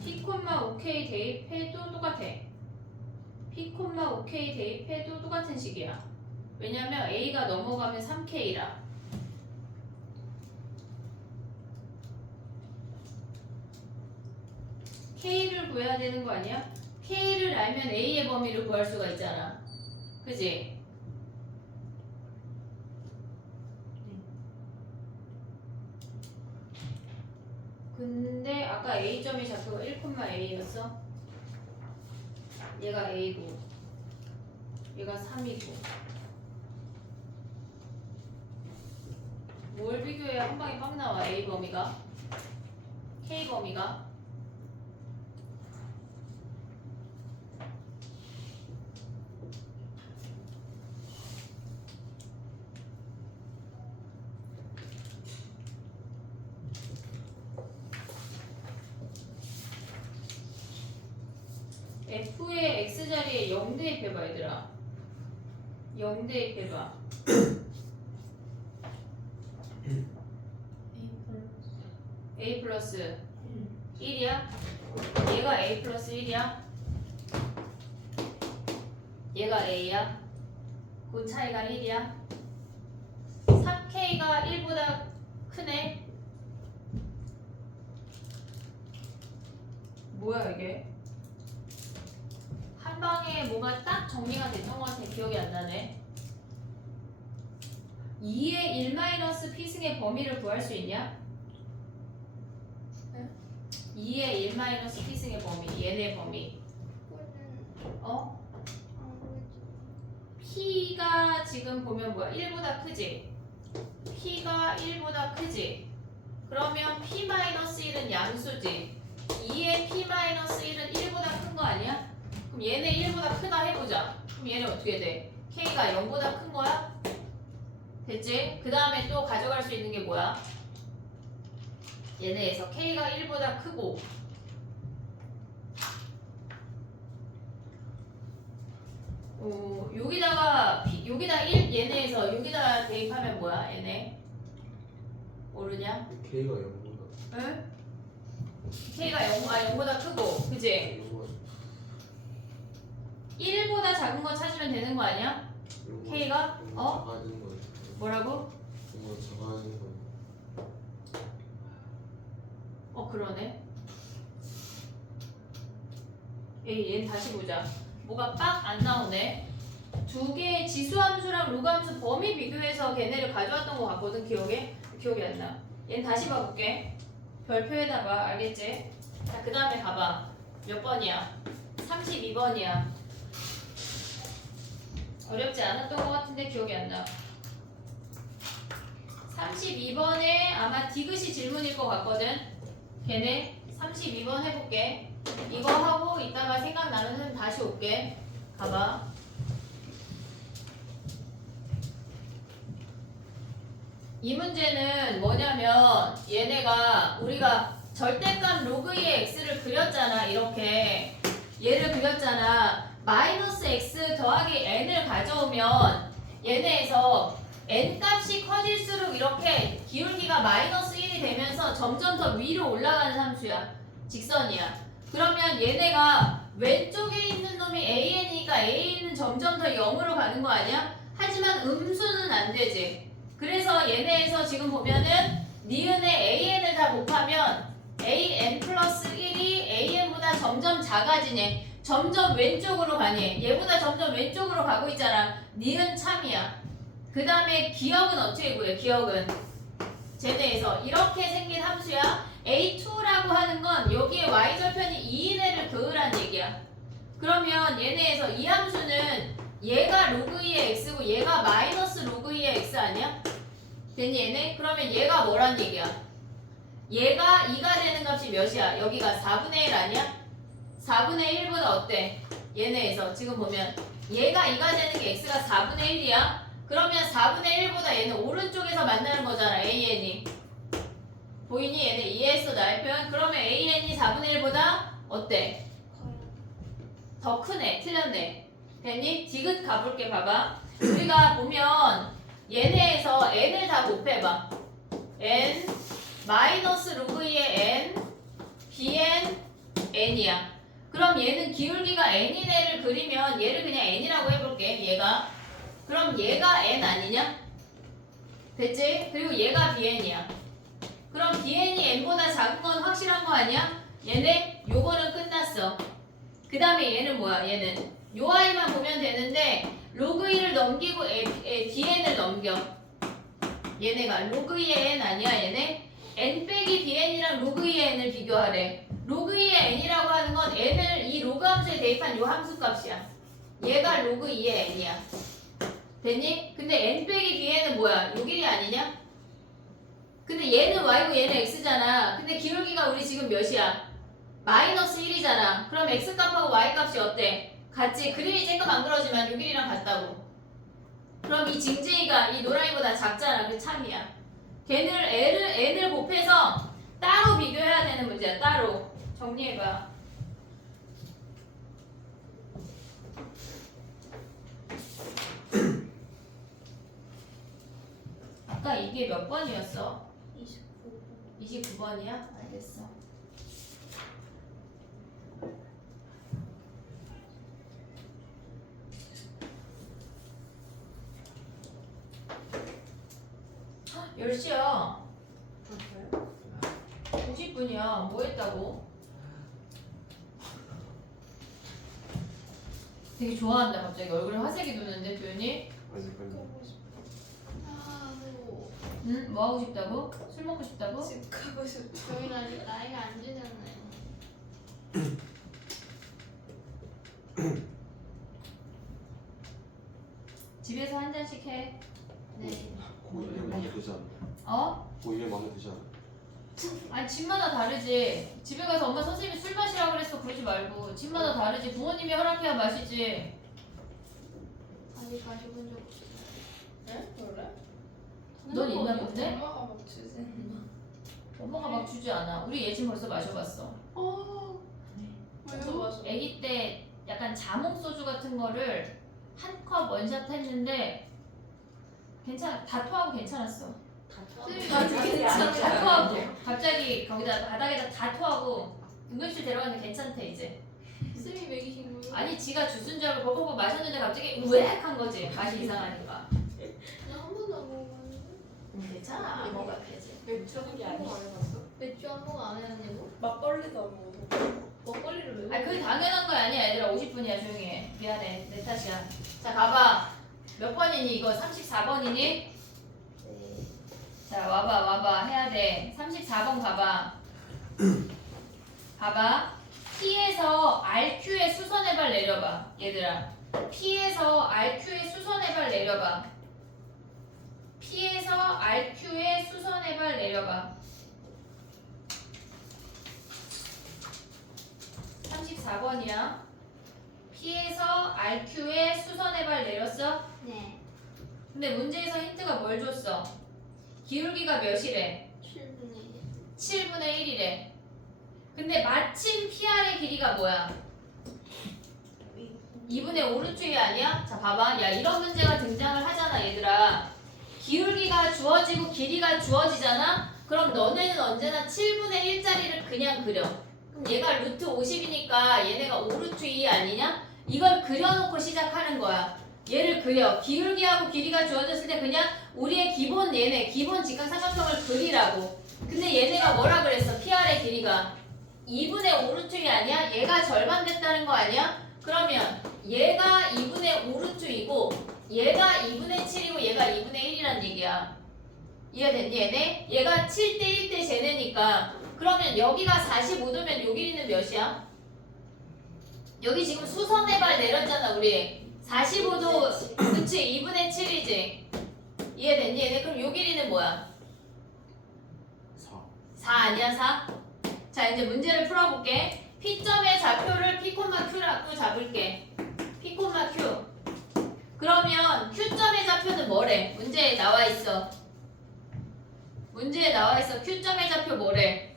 P, 5K 대입해도 똑같아. P, 5K 대입해도 똑같은 식이야. 왜냐면 A가 넘어가면 3K라. K를 구해야 되는 거 아니야? K를 알면 A의 범위를 구할 수가 있잖아. 그지? 근데 아까 A점의 좌표가 1,A였어? 얘가 A고 얘가 3이고 뭘 비교해야 한 방에 빡 나와? A 범위가 K 범위가 F의 X자리에 0 대입해봐 얘들아. 0 대입해봐. A 플러스 1이야? 얘가 A 플러스 1이야? 얘가 A야? 그 차이가 1이야? 3K가 1보다 크네? 뭐야 이게? 한 방에 뭐가 딱 정리가 됐던 것 같아. 기억이 안 나네. 2의 1-P승의 범위를 구할 수 있냐? 네? 2의 1-P승의 범위, 얘네 범위. 어? P가 지금 보면 뭐야? 1보다 크지? P가 1보다 크지? 그러면 P-1은 양수지? 2의 P-1은 1보다 큰 거 아니야? 그럼 얘네 1보다 크다 해보자. 그럼 얘네 어떻게 돼? K가 0보다 큰 거야? 됐지? 그 다음에 또 가져갈 수 있는 게 뭐야? 얘네에서 K가 1보다 크고 여기다 1 얘네에서 여기다 대입하면 뭐야? 얘네 모르냐? K가 0보다 응? K가 0보다 크고 그지? 1보다 작은 거 찾으면 되는 거 아니야? K가? 어? 작아지는 거 뭐라고? 이거 작아지는 거 그러네. 에이, 얘는 다시 보자. 뭐가 빡 안 나오네. 두 개의 지수함수랑 로그함수 범위 비교해서 걔네를 가져왔던 것 같거든. 기억이 안 나. 얘는 다시 봐볼게. 별표에다 봐. 알겠지? 자, 그 다음에 봐봐. 몇 번이야? 32번이야. 어렵지 않았던 것 같은데 기억이 안 나. 32번에 아마 디귿이 질문일 것 같거든. 걔네 32번 해볼게. 이거 하고 이따가 생각나면 다시 올게. 가봐. 이 문제는 뭐냐면 얘네가 우리가 절대값 로그 2의 x를 그렸잖아. 이렇게 얘를 그렸잖아. 마이너스 x 더하기 n을 가져오면 얘네에서 n 값이 커질수록 이렇게 기울기가 마이너스 1이 되면서 점점 더 위로 올라가는 함수야. 직선이야. 그러면 얘네가 왼쪽에 있는 놈이 an이니까 a는 점점 더 0으로 가는 거 아니야? 하지만 음수는 안 되지. 그래서 얘네에서 지금 보면은 니은의 an을 다 곱하면 an 플러스 1이 an보다 점점 작아지네. 점점 왼쪽으로 가니. 얘보다 점점 왼쪽으로 가고 있잖아. 니은 참이야. 그 다음에 기억은 어떻게 구해? 기억은 쟤네에서 이렇게 생긴 함수야. a2라고 하는 건 여기에 y절편이 2인 애를 그으란 얘기야. 그러면 얘네에서 이 함수는 얘가 로그 2의 x고 얘가 마이너스 로그 2의 x 아니야? 됐니 얘네? 그러면 얘가 뭐란 얘기야? 얘가 2가 되는 값이 몇이야? 여기가 4분의 1 아니야? 4분의 1보다 어때? 얘네에서 지금 보면 얘가 2가 되는 게 x가 4분의 1이야? 그러면 4분의 1보다 얘는 오른쪽에서 만나는 거잖아. an이 보이니? 얘네 이해했어 나의 표현? 그러면 an이 4분의 1보다 어때? 더 크네. 틀렸네. 됐니? 디귿 가볼게. 봐봐. 우리가 보면 얘네에서 n을 다 곱해봐. n 마이너스 로그 2의 n bn n이야. 그럼 얘는 기울기가 n인 애를 그리면 얘를 그냥 n이라고 해볼게. 얘가 그럼 얘가 n 아니냐? 됐지? 그리고 얘가 bn이야. 그럼 bn이 n보다 작은 건 확실한 거 아니야? 얘네 요거는 끝났어. 그 다음에 얘는 뭐야? 얘는 요 아이만 보면 되는데 로그 2를 넘기고 bn을 넘겨. 얘네가 로그 2의 n 아니야 얘네? n 빼기 bn이랑 로그 2의 n을 비교하래. 로그 2의 n이라고 하는 건 n을 이 로그 함수에 대입한 요 함수 값이야. 얘가 로그 2의 n이야. 됐니? 근데 n 빼기 bn은 뭐야? 요 길이 아니냐? 근데 얘는 y고 얘는 x잖아. 근데 기울기가 우리 지금 몇이야? 마이너스 1이잖아. 그럼 x값하고 y값이 어때? 같지? 그림이 쬐끔 안 그려지만 요 길이랑 같다고. 그럼 이 징징이가 이 노랑이보다 작잖아. 그 참이야. 걔를 n을 곱해서 따로 비교해야 되는 문제야. 따로. 정리해봐. 아까 이게 몇 번이었어? 29번이야? 알겠어. 헉, 10시야. 90분이야. 뭐 했다고? 되게 좋아한다. 갑자기 얼굴에 화색이 도는데 도윤이? 아직까지 응? 뭐 하고 싶다고? 술 먹고 싶다고? 집 가고 싶어. 저희는 아직 나이가 안 되잖아요. 집에서 한 잔씩 해. 네. 고일에 마음에 드지 않아? 어? 고일에 마음에 드지 않아? 아니 집마다 다르지. 집에 가서 엄마 선생님이 술 마시라고 그랬어. 그러지 말고. 집마다 다르지. 부모님이 허락해야 마시지. 아직 마셔본 적 없어요. 네? 그래? 넌 있나 본데? 엄마가 막 주세요. 엄마가 막 주지 않아. 우리 예진 벌써 마셔봤어. 저도 마셔. 아기 때 약간 자몽 소주 같은 거를 한 컵 원샷 했는데 다 토하고 괜찮았어. 다 토하고 갑자기 거기다 바닥에다 다 토하고 응급실 데려갔는데 괜찮대 이제. 쌤이 먹이신 거예요? 아니 지가 주스인 줄 알고 버벅버벅 마셨는데 갑자기 우액한 거지. 맛이 이상하니까. 나한 번도 안 먹어봤는데. 괜찮아. 먹어야 되지. 맥주 한게 아니야. 맥주 한 번 안 해봤냐고? 막걸리도 안 먹어도. 먹거리를 왜? 아니 그게 당연한 거야. 아니야 얘들아 50분이야. 조용히 해. 미안해 내 탓이야. 자 가봐. 몇 번이니 이거? 34번이니? 네. 자 와봐 해야 돼. 34번 가봐. 봐봐. P에서 RQ의 수선의 발 내려봐. 얘들아 P에서 RQ의 수선의 발 내려봐. P에서 RQ의 수선의 발 내려봐. 4번이야. P에서 RQ에 수선의 발 내렸어? 네. 근데 문제에서 힌트가 뭘 줬어? 기울기가 몇이래? 7분의 7분의 1이래. 근데 마침 PR의 길이가 뭐야? 2분의 5루트이 아니야? 자 봐봐. 야 이런 문제가 등장을 하잖아 얘들아. 기울기가 주어지고 길이가 주어지잖아? 그럼 너네는 언제나 7분의 1짜리를 그냥 그려. 그럼 얘가 루트 50이니까 얘네가 5루트 2 아니냐? 이걸 그려놓고 시작하는 거야. 얘를 그려. 기울기하고 길이가 주어졌을 때 그냥 우리의 기본 얘네 기본 직각삼각형을 그리라고. 근데 얘네가 뭐라 그랬어? PR의 길이가 2분의 5루트 2 아니야? 얘가 절반 됐다는 거 아니야? 그러면 얘가 2분의 5루트 2고 얘가 2분의 7이고 얘가 2분의 1이란 얘기야. 이해됐니 얘네? 얘가 7대 1대 쟤네니까 그러면 여기가 45도면 요 길이는 몇이야? 여기 지금 수선의 발 내렸잖아 우리. 45도 그치 2분의 7이지. 이해됐니 얘네? 그럼 요 길이는 뭐야? 4 아니야 4? 자 이제 문제를 풀어볼게. P점의 좌표를 P, Q라고 잡을게. P, Q. 그러면 Q점의 좌표는 뭐래? 문제에 나와 있어. 문제에 나와 있어. Q점의 좌표 뭐래?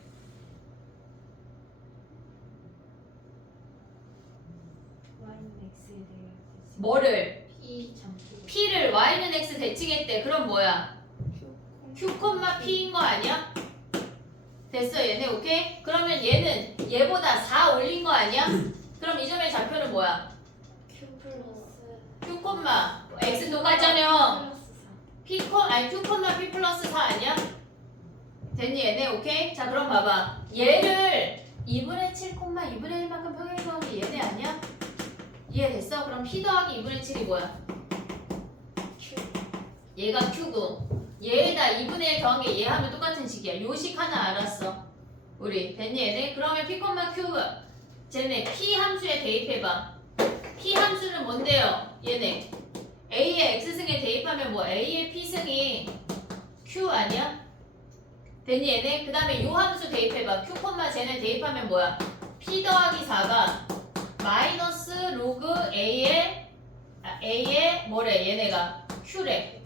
Y는 X에 대해 뭐를? P 잠수. P를 Y는 X 대칭했대. 그럼 뭐야? Q, P인 거 아니야? 됐어 얘네 오케이? 그러면 얘는 얘보다 4 올린 거 아니야? 그럼 이 점의 좌표는 뭐야? Q 플러스 Q, X 도가전형 플러스 4. Q, P 플러스 4 아니야? 됐니 얘네 오케이? 자 그럼 봐봐 얘를 2분의 7, 2분의 1만큼 평행 더하면 얘네 아니야? 이해됐어? 그럼 P 더하기 2분의 7이 뭐야? Q 얘가 Q고 얘에다 2분의 1 더한 게 얘 하면 똑같은 식이야. 요식 하나 알았어. 우리 됐니 얘네? 그러면 P, Q 쟤네 P 함수에 대입해봐. P 함수는 뭔데요? 얘네 A의 X승에 대입하면 뭐 A의 P승이 Q 아니야? 됐니 얘네? 그 다음에 요 함수 대입해봐. Q, 쟤네 대입하면 뭐야? P 더하기 4가 마이너스 로그 A의 뭐래 얘네가 Q래.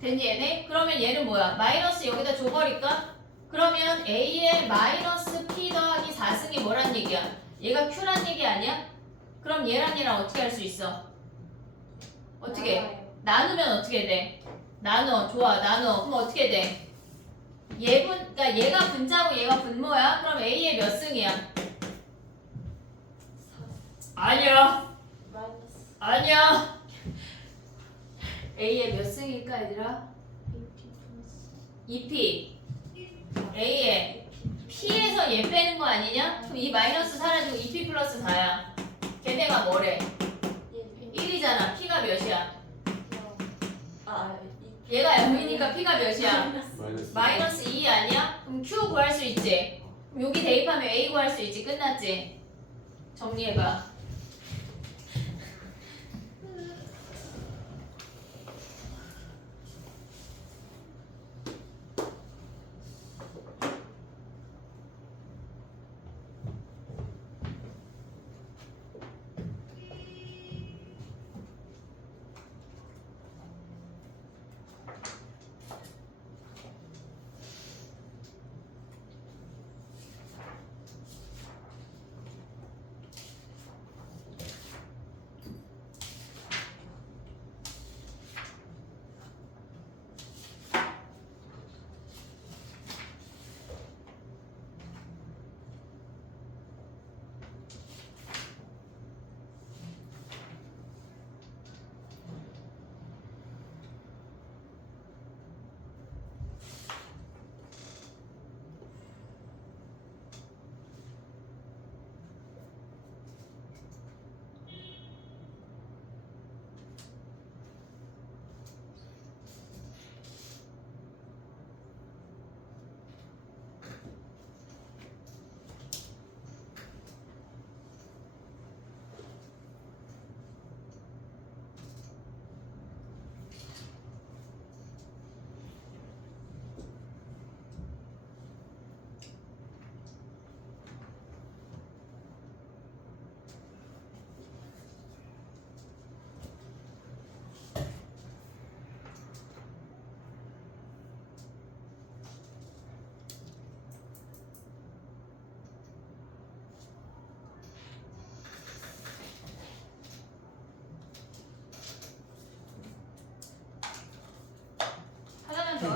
됐니 얘네? 그러면 얘는 뭐야? 마이너스 여기다 줘버릴까? 그러면 A의 마이너스 P 더하기 4승이 뭐란 얘기야? 얘가 Q란 얘기 아니야? 그럼 얘랑 얘랑 어떻게 할 수 있어? 어떻게? 나누면 어떻게 돼? 나눠. 좋아 나눠. 그럼 어떻게 돼? 그러니까 얘가 분자고 얘가 분모야? 그럼 A의 몇 승이야? 4 아니야. 마이너스 아니야. A의 몇 승일까 얘들아? AP 플러스 2P A의 P에서 얘 빼는 거 아니냐? 그럼 이 마이너스 사라지고 2P 플러스 4야. 걔네가 뭐래? 1이잖아. P가 몇이야? 얘가 0이니까 P가 몇이야? 마이너스 2 아니야? 그럼 Q 구할 수 있지? 그럼 여기 대입하면 A 구할 수 있지? 끝났지? 정리해봐.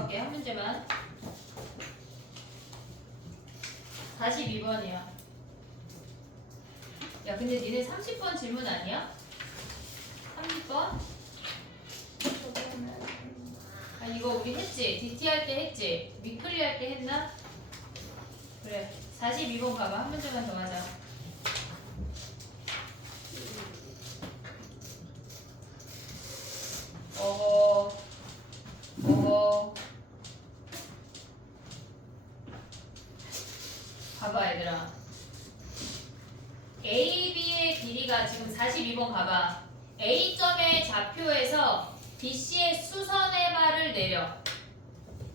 갈게. 한 문제만. 42번이야. 야, 근데 니네 30번 질문 아니야? 30번? 아, 이거 우리 했지? DT 할 때 했지? 위클리 할 때 했나? 그래. 42번 가봐. 한 문제만 더 하자. 봐봐 얘들아. AB의 길이가 지금 42번 가봐. A점의 좌표에서 BC의 수선의 발을 내려.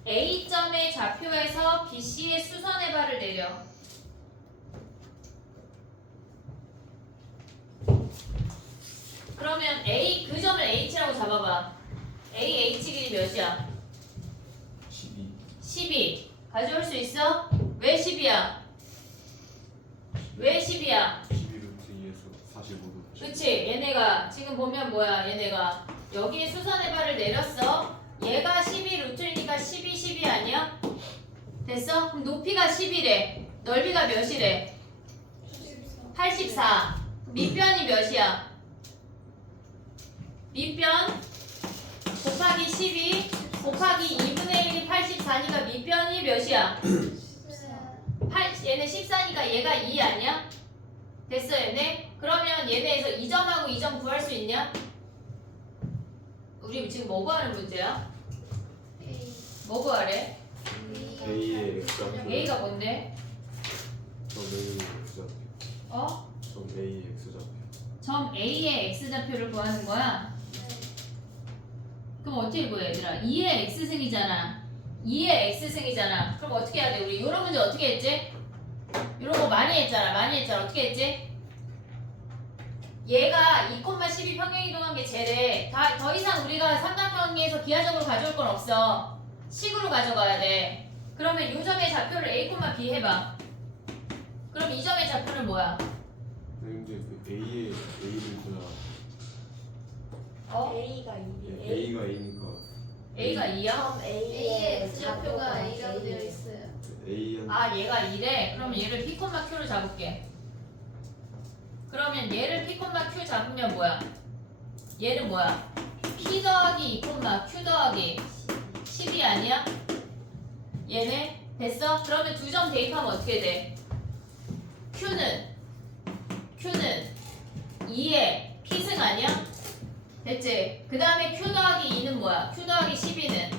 A점의 좌표에서 BC의 수선의 발을 내려. 그러면 A 그 점을 H라고 잡아봐. AH 길이 몇이야? 12. 12. 가져올 수 있어? 왜 10이야? 왜 10이야? 12루트 2에서 45도. 그치? 얘네가 지금 보면 뭐야? 얘네가 여기에 수선의 발을 내렸어. 얘가 12루트니까 12, 12 아니야? 됐어? 그럼 높이가 10이래. 넓이가 몇이래? 84. 밑변이 몇이야? 밑변 곱하기 12 곱하기 2분의 1이 84니까 밑변이 몇이야? 얘네 14니까 얘가 2 아니야? 됐어 얘네? 그러면 얘네에서 2점하고 2점 구할 수 있냐? 우리 지금 뭐 구하는 문제야? 뭐 구하래? A의 X좌표. A가 뭔데? 점 A의 X좌표. 어? 점 A의 X좌표. 점 A의 X좌표를 구하는 거야? 그럼 어떻게 구해 얘들아? 2의 X승이잖아. 2의 X승이잖아. 그럼 어떻게 해야 돼? 우리 이런 문제 어떻게 했지? 이런 거 많이 했잖아. 어떻게 했지? 얘가 2,12 평행이동한 게 쟤래. 더 이상 우리가 삼각형에서 기하적으로 가져올 건 없어. 식으로 가져가야 돼. 그러면 이 점의 좌표를 A, B 해봐. 그럼 이 점의 좌표는 뭐야? 근데 그 A의 A를 그냥 어? A가 2. A가 A니까 A가 2야? 점 A의 A의 X좌표가 A라고 되어 있어요. A한 아 얘가 2래? 그러면 얘를 P, Q로 잡을게. 그러면 얘를 P, Q 잡으면 뭐야? 얘는 뭐야? P 더하기 2, Q 더하기 10이 아니야? 얘네? 됐어? 그러면 두 점 대입하면 어떻게 돼? Q는 2의 P승 아니야? 됐지? 그 다음에 Q 더하기 2는 뭐야? Q 더하기 12는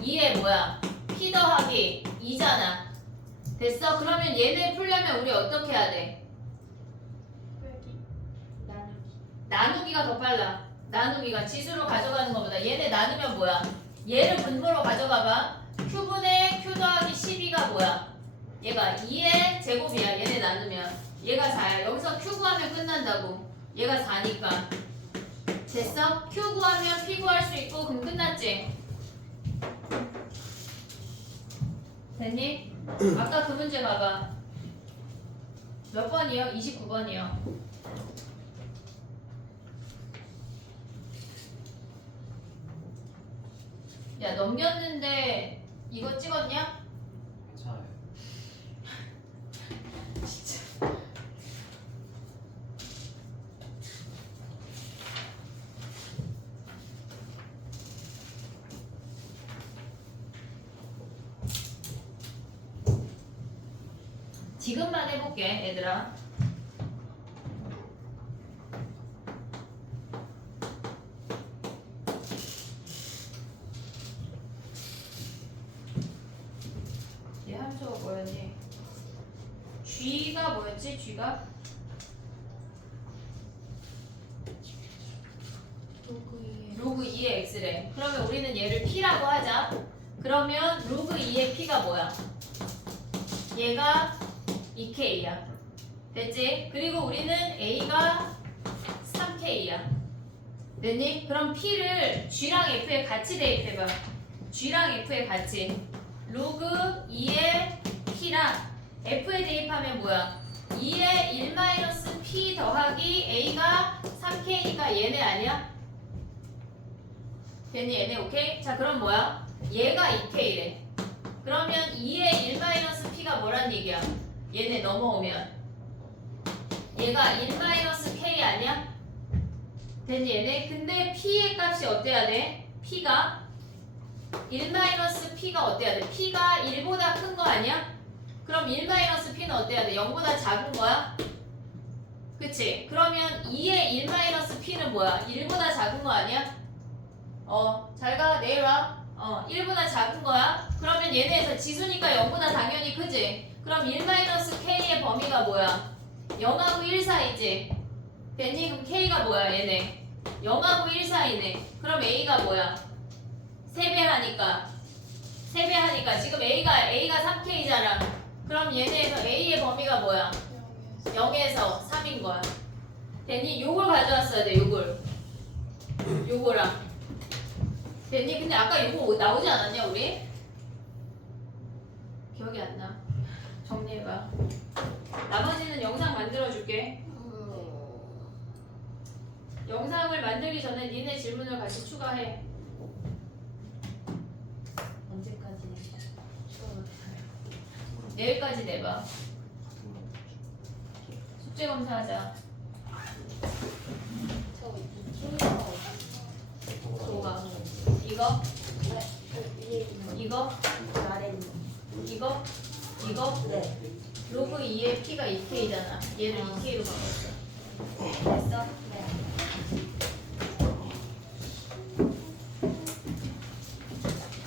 2의 뭐야? P 더하기 2잖아. 됐어? 그러면 얘네 풀려면 우리 어떻게 해야 돼? 나누기가 더 빨라. 나누기가 지수로 가져가는 것보다. 얘네 나누면 뭐야? 얘를 분모로 가져가봐. Q분의 Q 더하기 12가 뭐야? 얘가 2의 제곱이야. 얘네 나누면 얘가 4야. 여기서 Q 구하면 끝난다고. 얘가 4니까. 됐어? Q 구하면 P 구할 수 있고 그럼 끝났지? 됐니? 아까 그 문제 봐봐. 몇 번이요? 29번이요. 야 넘겼는데 이거 찍었냐? 괜찮아요. 진짜. 지금만 해볼게 얘들아. 얘 함수가 뭐였니? G가 뭐였지? G가? 로그 2의 x래. 그러면 우리는 얘를 p라고 하자. 그러면 로그 2의 p가 뭐야? 얘가 2k야. 됐지? 그리고 우리는 a가 3k야. 됐니? 그럼 p를 g랑 f에 같이 대입해봐. g랑 f에 같이. 로그 2의 p랑 f에 대입하면 뭐야? 2의 1-p 더하기 a가 3k니까 얘네 아니야? 됐니? 얘네 오케이? 자 그럼 뭐야? 얘가 2K래. 그러면 2의 1-P가 뭐란 얘기야? 얘네 넘어오면 얘가 1-K 아니야? 됐니 얘네? 근데 P의 값이 어때야 돼? P가 1-P가 어때야 돼? P가 1보다 큰 거 아니야? 그럼 1-P는 어때야 돼? 0보다 작은 거야? 그치? 그러면 2의 1-P는 뭐야? 1보다 작은 거 아니야? 잘 가. 내일 와. 1보다 작은 거야? 그러면 얘네에서 지수니까 0보다 당연히 크지? 그럼 1-K의 범위가 뭐야? 0하고 1 사이지? 됐니? 그럼 K가 뭐야 얘네? 0하고 1 사이네. 그럼 A가 뭐야? 3배 하니까 지금 A가 3K잖아. 그럼 얘네에서 A의 범위가 뭐야? 0에서 3인 거야. 됐니? 요걸 가져왔어야 돼. 요거랑 됐니? 근데 아까 요거 나오지 않았냐 우리? 기억이 안 나. 정리해봐. 나머지는 영상 만들어줄게. 영상을 만들기 전에 니네 질문을 같이 추가해. 언제까지 내일까지 내봐. 숙제 검사하자. 저 이쪽이가 어디? 조가. 이거? 위에 있는 이거? 아래 있는. 이거? 이거? 네. 로그 2의 P가 2K잖아. 얘를 2K로 바꿨어. 됐어? 네.